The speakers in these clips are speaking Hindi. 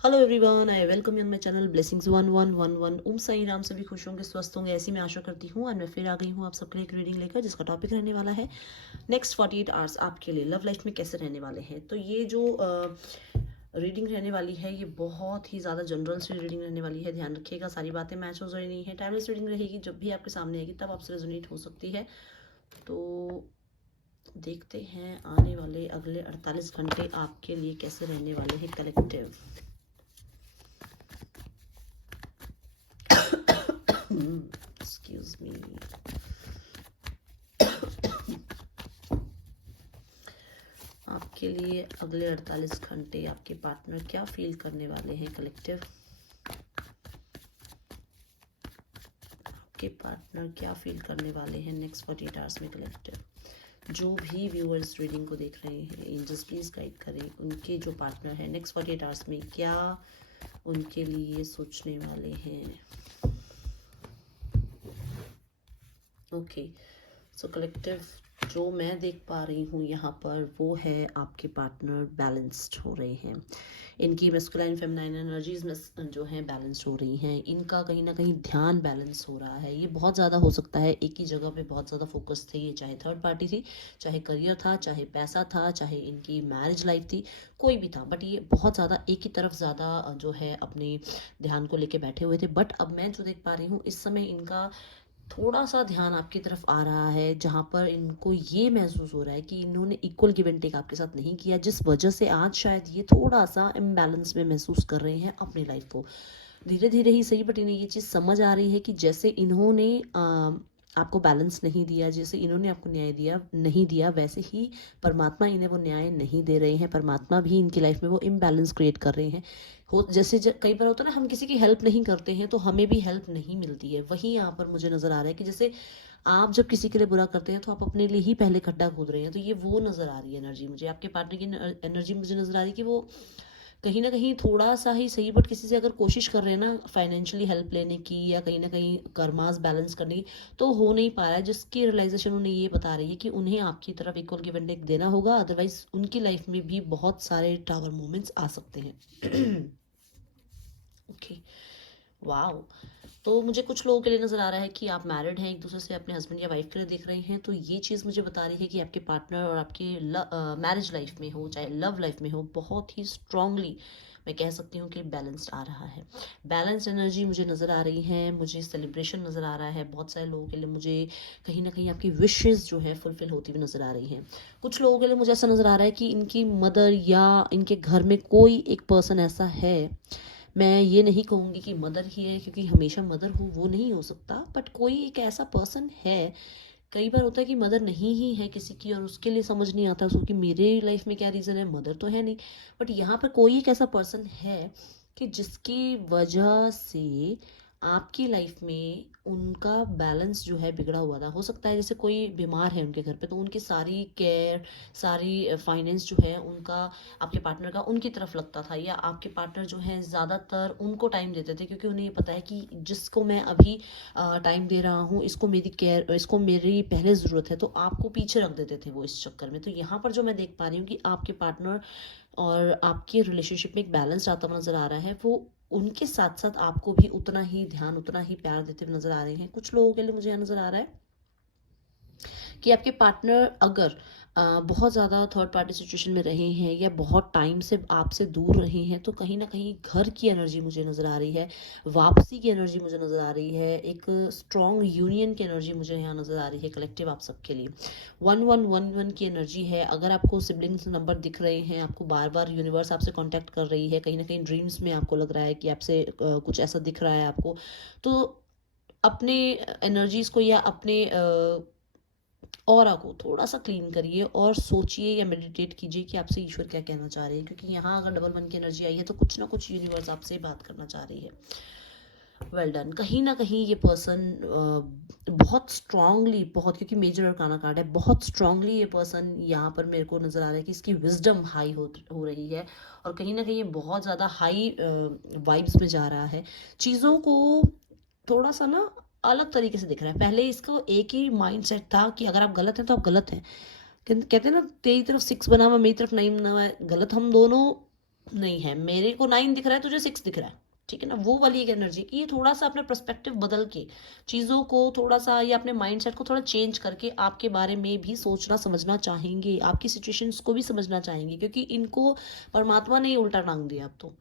Hello everyone, I welcome you on my channel blessings 1111। Sai Ram, सभी खुश होंगे, स्वस्थ होंगे, ऐसी मैं आशा करती हूँ। और मैं फिर आ गई हूँ आप सबके लिए एक रीडिंग लेकर, जिसका टॉपिक रहने वाला है नेक्स्ट 48 आवर्स आपके लिए लव लाइफ में कैसे रहने वाले हैं। तो ये जो रीडिंग रहने वाली है, ये बहुत ही ज़्यादा जनरल सी रीडिंग रहने वाली है। ध्यान रखिएगा, सारी बातें मैच हो रही नहीं है। टाइमलेस रीडिंग रहेगी, जब भी आपके सामने आएगी तब आपसे रेजोनेट हो सकती है। तो देखते हैं आने वाले अगले 48 घंटे आपके लिए कैसे रहने वाले हैं कलेक्टिव। Excuse me. आपके लिए अगले 48 घंटे आपके पार्टनर क्या फील करने वाले हैं कलेक्टिव। आपके पार्टनर क्या फील करने वाले हैं नेक्स्ट 48 आवर्स में कलेक्टिव। जो भी व्यूअर्स रीडिंग को देख रहे हैं, एंजल्स प्लीज गाइड करें, उनके जो पार्टनर है नेक्स्ट 48 आवर्स में क्या उनके लिए सोचने वाले हैं। ओके, सो कलेक्टिव जो मैं देख पा रही हूँ यहाँ पर, वो है आपके पार्टनर बैलेंस्ड हो रहे हैं। इनकी मैस्कुलाइन फेमिनाइन एनर्जीज में जो है बैलेंस हो रही हैं। इनका कहीं ना कहीं ध्यान बैलेंस हो रहा है। ये बहुत ज़्यादा हो सकता है एक ही जगह पे बहुत ज़्यादा फोकस थे। ये चाहे थर्ड पार्टी थी, चाहे करियर था, चाहे पैसा था, चाहे इनकी मैरिज लाइफ थी, कोई भी था, बट ये बहुत ज़्यादा एक ही तरफ ज़्यादा जो है अपने ध्यान को लेके बैठे हुए थे। बट अब मैं जो देख पा रही हूँ, इस समय इनका थोड़ा सा ध्यान आपकी तरफ आ रहा है, जहाँ पर इनको ये महसूस हो रहा है कि इन्होंने इक्वल गिव एंड टेक आपके साथ नहीं किया, जिस वजह से आज शायद ये थोड़ा सा इम्बैलेंस में महसूस कर रहे हैं अपनी लाइफ को। धीरे धीरे ही सही, बट इन्हें ये चीज़ समझ आ रही है कि जैसे इन्होंने आपको बैलेंस नहीं दिया, जैसे इन्होंने आपको न्याय दिया नहीं दिया, वैसे ही परमात्मा इन्हें वो न्याय नहीं दे रहे हैं। परमात्मा भी इनकी लाइफ में वो इम्बैलेंस क्रिएट कर रहे हैं। हो जैसे कई बार होता है ना, हम किसी की हेल्प नहीं करते हैं तो हमें भी हेल्प नहीं मिलती है। वही यहाँ पर मुझे नज़र आ रहा है कि जैसे आप जब किसी के लिए बुरा करते हैं तो आप अपने लिए ही पहले खड्डा खोद रहे हैं। तो ये वो नज़र आ रही है एनर्जी मुझे, आपके पार्टनर की एनर्जी मुझे नज़र आ रही है कि वो कहीं ना कहीं थोड़ा सा ही सही, बट किसी से अगर कोशिश कर रहे हैं ना फाइनेंशियली हेल्प लेने की या कहीं ना कहीं कर्मास बैलेंस करने की, तो हो नहीं पा रहा है। जिसकी रियलाइजेशन उन्हें ये बता रही है कि उन्हें आपकी तरफ इक्वल गिव एंड टेक देना होगा, अदरवाइज उनकी लाइफ में भी बहुत सारे टावर मोमेंट्स आ सकते हैं। Okay, wow. तो मुझे कुछ लोगों के लिए नज़र आ रहा है कि आप मैरिड हैं, एक दूसरे से अपने हस्बैंड या वाइफ के लिए देख रहे हैं। तो ये चीज़ मुझे बता रही है कि आपके पार्टनर और आपकी मैरिज लाइफ में हो चाहे लव लाइफ में हो, बहुत ही स्ट्रांगली मैं कह सकती हूँ कि बैलेंस्ड आ रहा है। बैलेंस्ड एनर्जी मुझे नज़र आ रही है, मुझे सेलिब्रेशन नज़र आ रहा है। बहुत सारे लोगों के लिए मुझे कहीं ना कहीं आपकी विशेज़ जो है फुलफिल होती हुई नज़र आ रही हैं। कुछ लोगों के लिए मुझे ऐसा नज़र आ रहा है कि इनकी मदर या इनके घर में कोई एक पर्सन ऐसा है। मैं ये नहीं कहूँगी कि मदर ही है, क्योंकि हमेशा मदर हो वो नहीं हो सकता, बट कोई एक ऐसा पर्सन है। कई बार होता है कि मदर नहीं ही है किसी की और उसके लिए समझ नहीं आता उसको कि मेरे लाइफ में क्या रीज़न है, मदर तो है नहीं। बट यहाँ पर कोई एक ऐसा पर्सन है कि जिसकी वजह से आपकी लाइफ में उनका बैलेंस जो है बिगड़ा हुआ था। हो सकता है जैसे कोई बीमार है उनके घर पे, तो उनकी सारी केयर, सारी फाइनेंस जो है उनका, आपके पार्टनर का उनकी तरफ लगता था, या आपके पार्टनर जो है ज़्यादातर उनको टाइम देते थे, क्योंकि उन्हें ये पता है कि जिसको मैं अभी टाइम दे रहा हूँ, इसको मेरी केयर, इसको मेरी पहले ज़रूरत है, तो आपको पीछे रख देते थे वो इस चक्कर में। तो यहाँ पर जो मैं देख पा रही हूँ कि आपके पार्टनर और आपके रिलेशनशिप में एक बैलेंस आता हुआ नज़र आ रहा है। वो उनके साथ साथ आपको भी उतना ही ध्यान, उतना ही प्यार देते हुए नज़र आ रहे हैं। कुछ लोगों के लिए मुझे नज़र आ रहा है कि आपके पार्टनर अगर बहुत ज़्यादा थर्ड पार्टी सिचुएशन में रहे हैं या बहुत टाइम से आपसे दूर रहे हैं, तो कहीं ना कहीं घर की एनर्जी मुझे नज़र आ रही है, वापसी की एनर्जी मुझे नज़र आ रही है, एक स्ट्रॉन्ग यूनियन की एनर्जी मुझे यहाँ नज़र आ रही है कलेक्टिव आप सबके लिए। 1111 की एनर्जी है। अगर आपको सिबलिंग्स नंबर दिख रहे हैं, आपको बार बार यूनिवर्स आपसे कॉन्टैक्ट कर रही है, कहीं ना कहीं ड्रीम्स में आपको लग रहा है कि आपसे कुछ ऐसा दिख रहा है आपको, तो अपने एनर्जीज़ को या अपने ऑरा को थोड़ा सा क्लीन करिए और सोचिए या मेडिटेट कीजिए कि आपसे ईश्वर क्या कहना चाह रहे हैं। क्योंकि यहाँ अगर डबल वन की एनर्जी आई है तो कुछ ना कुछ यूनिवर्स आपसे बात करना चाह रही है। Well done. कहीं ना कहीं ये पर्सन बहुत स्ट्रांगली, बहुत, क्योंकि मेजर अरकाना कार्ड है, बहुत स्ट्रांगली ये पर्सन यहाँ पर मेरे को नज़र आ रहा है कि इसकी विजडम हाई हो रही है, और कहीं ना कहीं ये बहुत ज़्यादा हाई वाइब्स में जा रहा है। चीज़ों को थोड़ा सा ना अलग तरीके से दिख रहा है। पहले इसका एक ही माइंड सेट था कि अगर आप गलत हैं तो आप गलत हैं। कहते हैं ना, तेरी तरफ 6 बना हुआ, मेरी तरफ 9 बना हुआ है, गलत हम दोनों नहीं है, मेरे को 9 दिख रहा है, तुझे 6 दिख रहा है, ठीक है ना, वो वाली एक एनर्जी की ये थोड़ा सा अपना पर्सपेक्टिव बदल के चीज़ों को थोड़ा सा या अपने माइंडसेट को थोड़ा चेंज करके आपके बारे में भी सोचना समझना चाहेंगे, आपकी सिचुएशंस को भी समझना चाहेंगे, क्योंकि इनको परमात्मा ने उल्टा टांग दिया। अब तो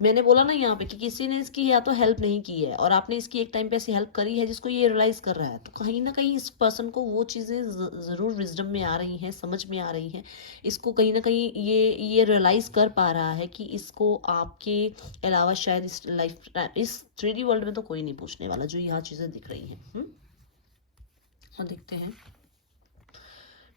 मैंने बोला ना यहाँ पे कि किसी ने इसकी या तो हेल्प नहीं की है और आपने इसकी एक टाइम पे ऐसी हेल्प करी है जिसको ये रियलाइज कर रहा है, तो कहीं ना कहीं इस पर्सन को वो चीज़ें ज़रूर विजडम में आ रही हैं, समझ में आ रही हैं, इसको कहीं ना कहीं ये रियलाइज कर पा रहा है कि इसको आपके अलावा शायद इस लाइफ इस 3D वर्ल्ड में तो कोई नहीं पूछने वाला, जो यहाँ चीज़ें दिख रही हैं। हाँ, देखते हैं।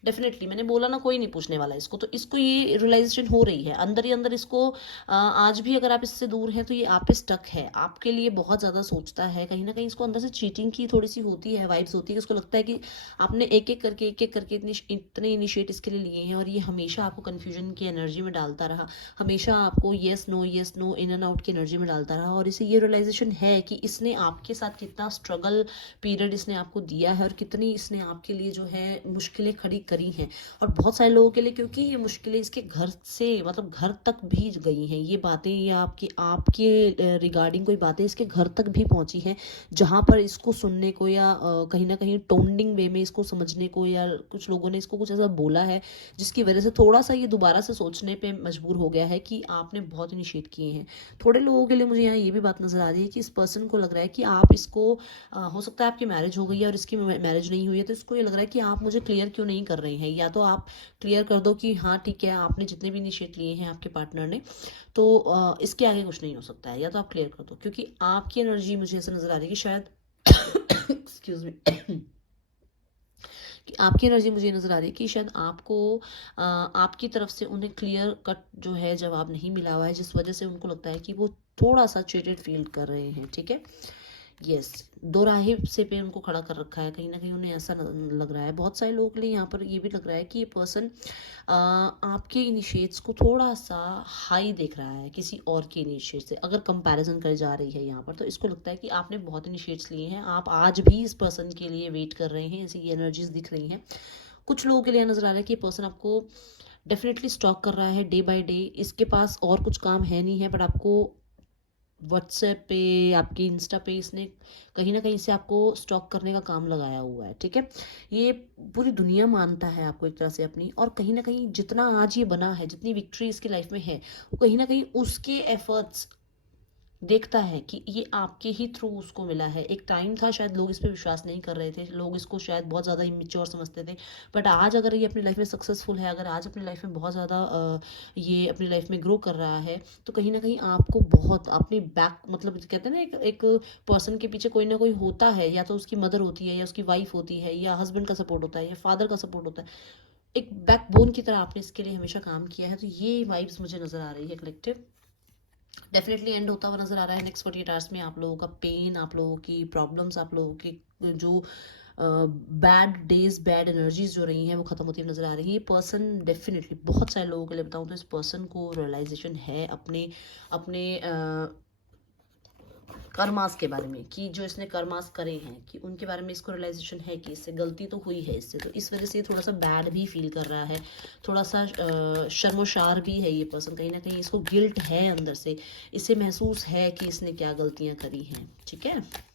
डेफिनेटली मैंने बोला ना, कोई नहीं पूछने वाला इसको, तो इसको ये रियलाइजेशन हो रही है अंदर ही अंदर इसको। आज भी अगर आप इससे दूर हैं तो ये आप पे स्टक है, आपके लिए बहुत ज़्यादा सोचता है, कहीं ना कहीं इसको अंदर से चीटिंग की थोड़ी सी होती है, वाइब्स होती है, उसको लगता है कि आपने एक एक करके इतने इनिशिएट इसके लिए लिए हैं और ये हमेशा आपको कन्फ्यूजन की एनर्जी में डालता रहा, हमेशा आपको yes no in and out की एनर्जी में डालता रहा, और इसे ये रियलाइजेशन है कि इसने आपके साथ कितना स्ट्रगल पीरियड इसने आपको दिया है और कितनी इसने आपके लिए जो है मुश्किलें खड़ी करी हैं। और बहुत सारे लोगों के लिए, क्योंकि ये मुश्किलें इसके घर से मतलब घर तक भी गई हैं, ये बातें या आपके रिगार्डिंग कोई बातें इसके घर तक भी पहुंची हैं, जहां पर इसको सुनने को या कहीं ना कहीं टोनिंग वे में इसको समझने को, या कुछ लोगों ने इसको कुछ ऐसा बोला है जिसकी वजह से थोड़ा सा ये दोबारा से सोचने पे मजबूर हो गया है कि आपने बहुत इनिशिएट किए हैं। थोड़े लोगों के लिए मुझे यहाँ ये भी बात नजर आ रही है कि इस पर्सन को लग रहा है कि आप इसको हो सकता है आपकी मैरिज हो गई है और इसकी मैरिज नहीं हुई है, तो इसको ये लग रहा है कि आप मुझे क्लियर क्यों नहीं कर रहे हैं, या तो आप क्लियर कर दो कि हाँ ठीक है, आपने जितने भी इनिशिएट लिए हैं आपके पार्टनर ने, तो इसके आगे कुछ नहीं हो सकता है, या तो आप क्लियर कर दो, क्योंकि आपकी एनर्जी मुझे ऐसा नजर आ रही है कि शायद एक्सक्यूज मी कि आपकी एनर्जी मुझे नज़र आ रही है कि शायद आपको आपकी तरफ से उन्हें क्लियर कट जो है जवाब नहीं मिला हुआ है, जिस वजह से उनको लगता है कि वो थोड़ा सा चीटेड फील कर रहे हैं, ठीक है। यस, दो राहे से पे उनको खड़ा कर रखा है, कहीं ना कहीं उन्हें ऐसा लग रहा है। बहुत सारे लोगों के लिए यहाँ पर ये भी लग रहा है कि ये पर्सन आपके इनिशिएट्स को थोड़ा सा हाई देख रहा है किसी और के इनिशिएट से, अगर कंपैरिजन कर जा रही है यहाँ पर, तो इसको लगता है कि आपने बहुत इनिशिएट्स लिए हैं, आप आज भी इस पर्सन के लिए वेट कर रहे हैं, ऐसी ये एनर्जीज दिख रही हैं। कुछ लोगों के लिए नज़र आ रहा है कि ये पर्सन आपको डेफिनेटली स्टॉक कर रहा है डे बाय डे, इसके पास और कुछ काम है नहीं है, बट आपको व्हाट्सएप पे, आपके इंस्टा पे इसने कहीं ना कहीं से आपको स्टॉक करने का काम लगाया हुआ है, ठीक है। ये पूरी दुनिया मानता है आपको एक तरह से अपनी, और कहीं ना कहीं जितना आज ये बना है, जितनी विक्ट्री इसकी लाइफ में है, वो कहीं ना कहीं उसके एफर्ट्स देखता है कि ये आपके ही थ्रू उसको मिला है। एक टाइम था शायद लोग इस पर विश्वास नहीं कर रहे थे, लोग इसको शायद बहुत ज़्यादा इमेच्योर समझते थे, बट आज अगर ये अपनी लाइफ में सक्सेसफुल है, अगर आज अपनी लाइफ में बहुत ज़्यादा ये अपनी लाइफ में ग्रो कर रहा है, तो कहीं ना कहीं आपको बहुत अपनी बैक, मतलब कहते हैं ना, एक पर्सन के पीछे कोई ना कोई होता है, या तो उसकी मदर होती है, या उसकी वाइफ होती है, या हस्बैंड का सपोर्ट होता है, या फादर का सपोर्ट होता है, एक बैकबोन की तरह आपने इसके लिए हमेशा काम किया है। तो ये वाइब्स मुझे नज़र आ रही है कलेक्टिव डेफिनेटली एंड होता हुआ नजर आ रहा है नेक्स्ट 48 आवर्स में। आप लोगों का पेन, आप लोगों की प्रॉब्लम्स, आप लोगों की जो बैड डेज, बैड एनर्जीज जो रही हैं वो खत्म होती हुई नजर आ रही है। ये पर्सन डेफिनेटली, बहुत सारे लोगों के लिए बताऊं तो इस पर्सन को रियलाइजेशन है अपने अपने कर्मास के बारे में, कि जो इसने कर्मास करे हैं कि उनके बारे में इसको रियलाइजेशन है कि इससे गलती तो हुई है इससे, तो इस वजह से ये थोड़ा सा बैड भी फील कर रहा है, थोड़ा सा शर्मोशार भी है ये पर्सन, कहीं ना कहीं इसको गिल्ट है अंदर से, इसे महसूस है कि इसने क्या गलतियां करी हैं, ठीक है।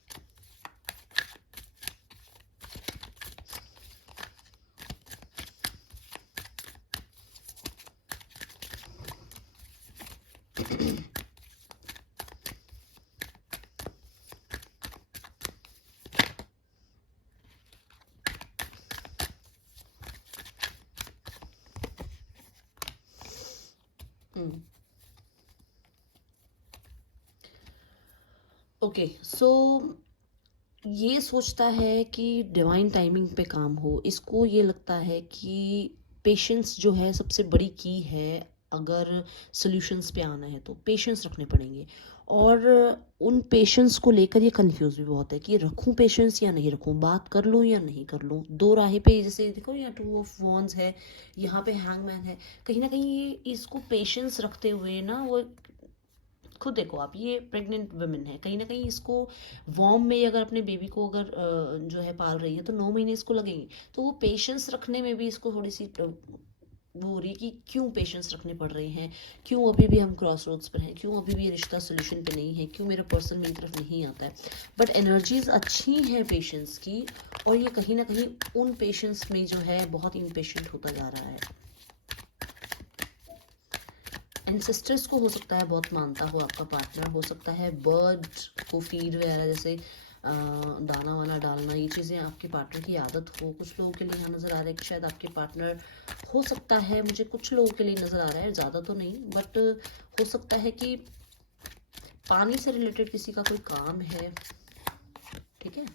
ओके, सो ये सोचता है कि डिवाइन टाइमिंग पे काम हो, इसको ये लगता है कि पेशेंस जो है सबसे बड़ी की है, अगर सॉल्यूशंस पे आना है तो पेशेंस रखने पड़ेंगे, और उन पेशेंस को लेकर ये कंफ्यूज भी बहुत है कि रखूं पेशेंस या नहीं रखूं, बात कर लूं या नहीं कर लूं, दो राहें पे, जैसे देखो यहाँ 2 ऑफ वॉन्ड्स है, यहाँ पे हैंगमैन है, कहीं ना कहीं ये इसको पेशेंस रखते हुए ना, वो खुद देखो आप, ये प्रेग्नेंट वुमेन है, कहीं ना कहीं इसको वॉर्म में अगर अपने बेबी को अगर जो है पाल रही है तो 9 महीने इसको लगेंगे, तो वो पेशेंस रखने में भी इसको थोड़ी सी वो हो रही है कि क्यों पेशेंस रखने पड़ रहे हैं, क्यों अभी भी हम क्रॉस रोड्स पर हैं, क्यों अभी भी ये रिश्ता सोल्यूशन पे नहीं है, क्यों मेरा पर्सन मेरी तरफ नहीं आता है। बट एनर्जीज अच्छी हैं पेशेंस की, और ये कहीं ना कहीं उन पेशेंस में जो है बहुत इम्पेशेंट होता जा रहा है। एंसेस्टर्स को हो सकता है बहुत मानता हो आपका पार्टनर, हो सकता है बर्ड को फीड वगैरह जैसे दाना वाना डालना, ये चीज़ें आपके पार्टनर की आदत हो। कुछ लोगों के लिए यहाँ नज़र आ रहा है कि शायद आपके पार्टनर, हो सकता है, मुझे कुछ लोगों के लिए नज़र आ रहा है, ज़्यादा तो नहीं, बट हो सकता है कि पानी से रिलेटेड किसी का कोई काम है, ठीक है।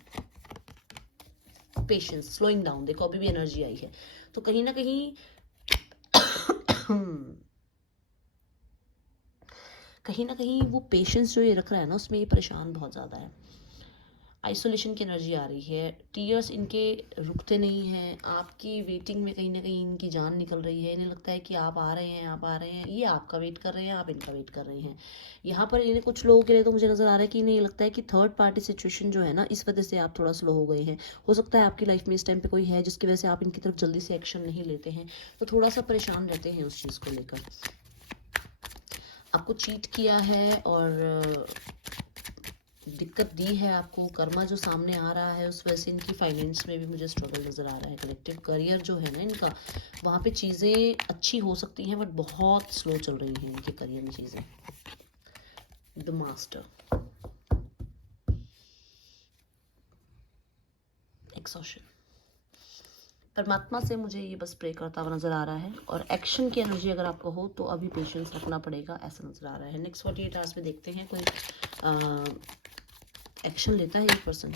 पेशेंस, स्लोइंग डाउन, देखो अभी भी एनर्जी आई है, तो कहीं ना कहीं कहीं ना कहीं वो पेशेंस जो ये रख रहा है ना, उसमें ये परेशान बहुत ज़्यादा है। आइसोलेशन की एनर्जी आ रही है, टीयर्स इनके रुकते नहीं हैं, आपकी वेटिंग में कहीं ना कहीं इनकी जान निकल रही है। इन्हें लगता है कि आप आ रहे हैं, आप आ रहे हैं, ये आपका वेट कर रहे हैं, आप इनका वेट कर रहे हैं। यहाँ पर इन्हें, कुछ लोगों के लिए तो मुझे नज़र आ रहा है कि इन्हें लगता है कि थर्ड पार्टी सिचुएशन जो है ना, इस वजह से आप थोड़ा स्लो हो गए हैं। हो सकता है आपकी लाइफ में इस टाइम पे कोई है जिसकी वजह से आप इनकी तरफ जल्दी से एक्शन नहीं लेते हैं, तो थोड़ा सा परेशान रहते हैं उस चीज़ को लेकर। आपको चीट किया है और दिक्कत दी है आपको, कर्मा जो सामने आ रहा है उस वजह से इनकी फाइनेंस में भी मुझे स्ट्रगल नज़र आ रहा है। कलेक्टिव करियर जो है ना इनका, वहाँ पे चीज़ें अच्छी हो सकती हैं बट बहुत स्लो चल रही हैं इनके करियर में चीज़ें। द मास्टर, एक्सॉशन, परमात्मा से मुझे ये बस प्रे करता हुआ नज़र आ रहा है, और एक्शन की एनर्जी अगर आपको हो तो अभी पेशेंस रखना पड़ेगा, ऐसा नज़र आ रहा है। नेक्स्ट 48 आवर्स में देखते हैं कोई एक्शन लेता है एक पर्सन।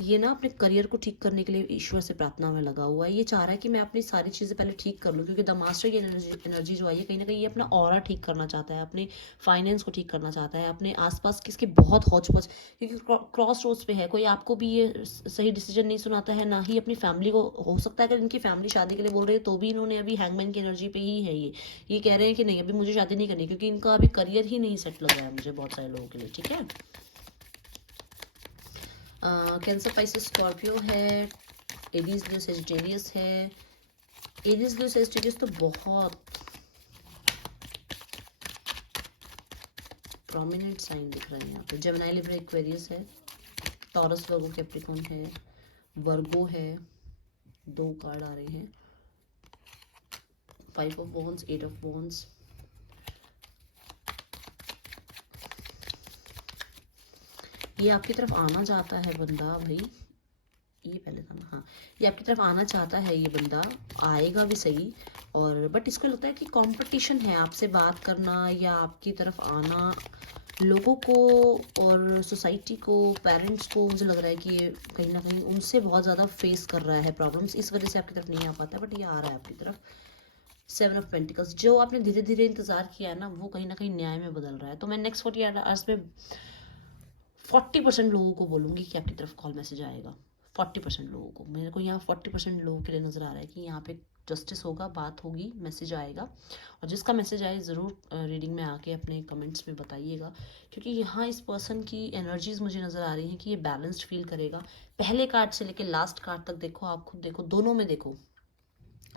ये ना अपने करियर को ठीक करने के लिए ईश्वर से प्रार्थना में लगा हुआ है। ये चाह रहा है कि मैं अपनी सारी चीज़ें पहले ठीक कर लूँ, क्योंकि द मास्टर की एनर्जी जो आई है, कहीं ना कहीं ये अपना ऑरा ठीक करना चाहता है, अपने फाइनेंस को ठीक करना चाहता है, अपने आसपास किसके बहुत हौच पौच, क्योंकि क्रॉस रोड्स पे है। कोई आपको भी ये सही डिसीजन नहीं सुनाता है, ना ही अपनी फैमिली को। हो सकता है अगर इनकी फैमिली शादी के लिए बोल रही है तो भी इन्होंने अभी हैंगमैन की एनर्जी पे ही है, ये कह रहे हैं कि नहीं अभी मुझे शादी नहीं करनी, क्योंकि इनका अभी करियर ही नहीं सेट लग रहा है मुझे बहुत सारे लोगों के लिए, ठीक है। कैंसर, पाइसेस, स्कॉर्पियो है, एरीज, लियो, सेजिटेरियस है। एरीज, लियो, सेजिटेरियस तो बहुत प्रोमिनेंट साइन दिख रहे हैं यहाँ पे। जेमिनी, लिब्रा, एक्वेरियस है, टॉरस, वर्गो, कैप्रिकॉर्न है, वर्गो है। 2 कार्ड आ रहे हैं, 5 ऑफ वॉन्ड्स, 8 ऑफ वॉन्ड्स। ये आपकी तरफ आना चाहता है बंदा भाई, ये पहले था ना, हाँ, ये आपकी तरफ आना चाहता है, ये बंदा आएगा भी सही, और बट इसको लगता है कि कंपटीशन है आपसे बात करना या आपकी तरफ आना। लोगों को और सोसाइटी को, पेरेंट्स को, मुझे लग रहा है कि ये कहीं ना कहीं उनसे बहुत ज़्यादा फेस कर रहा है प्रॉब्लम्स, इस वजह से आपकी तरफ नहीं आ पाता है, बट ये आ रहा है आपकी तरफ। 7 ऑफ पेंटिकल्स, जो आपने धीरे धीरे इंतजार किया है ना, वो कहीं ना कहीं न्याय में बदल रहा है। तो मैं नेक्स्ट 48 आवर्स में 40% लोगों को बोलूँगी कि आपकी तरफ कॉल मैसेज आएगा। 40% लोगों को, मेरे को यहाँ 40% लोगों के लिए नज़र आ रहा है कि यहाँ पे जस्टिस होगा, बात होगी, मैसेज आएगा। और जिसका मैसेज आए ज़रूर रीडिंग में आके अपने कमेंट्स में बताइएगा, क्योंकि यहाँ इस पर्सन की एनर्जीज मुझे नज़र आ रही हैं कि ये बैलेंस्ड फील करेगा। पहले कार्ड से लेके लास्ट कार्ड तक देखो, आप खुद देखो, दोनों में देखो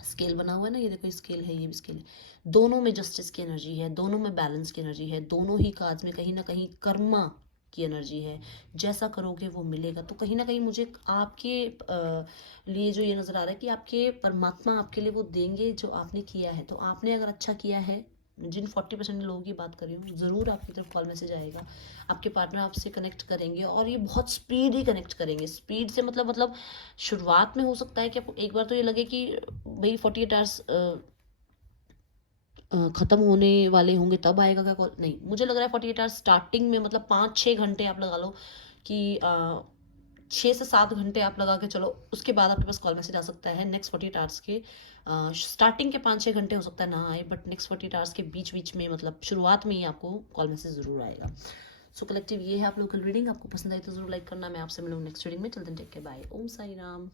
स्केल बना हुआ है ना, ये देखो स्केल है, ये भी स्केल है, दोनों में जस्टिस की एनर्जी है, दोनों में बैलेंस की एनर्जी है, दोनों ही कार्ड्स में कहीं ना कहीं कर्मा की एनर्जी है। जैसा करोगे वो मिलेगा। तो कहीं ना कहीं मुझे आपके लिए जो ये नज़र आ रहा है कि आपके परमात्मा आपके लिए वो देंगे जो आपने किया है। तो आपने अगर अच्छा किया है, जिन 40% लोगों की बात कर रही हूँ, ज़रूर आपकी तरफ कॉल मैसेज आएगा, आपके पार्टनर आपसे कनेक्ट करेंगे, और ये बहुत स्पीड ही कनेक्ट करेंगे। स्पीड से मतलब शुरुआत में हो सकता है कि आपको एक बार तो ये लगे कि भाई 48 आवर्स ख़त्म होने वाले होंगे तब आएगा क्या कॉल, नहीं, मुझे लग रहा है 48 आवर्स स्टार्टिंग में, मतलब 5-6 घंटे आप लगा लो कि 6 से 7 घंटे आप लगा के चलो, उसके बाद आपके पास कॉल मैसेज आ सकता है। नेक्स्ट 48 आवर्स के स्टार्टिंग के 5-6 घंटे हो सकता है ना आए, बट नेक्स्ट 48 आवर्स के बीच बीच में, मतलब शुरुआत में ही आपको कॉल मैसेज ज़रूर आएगा। सो कलेक्टिव ये है आप लोग की रीडिंग। आपको पसंद आई तो जरूर लाइक करना। मैं आपसे मिलूँ नेक्स्ट रीडिंग में। चलते टेक के बाय। ओम साई राम।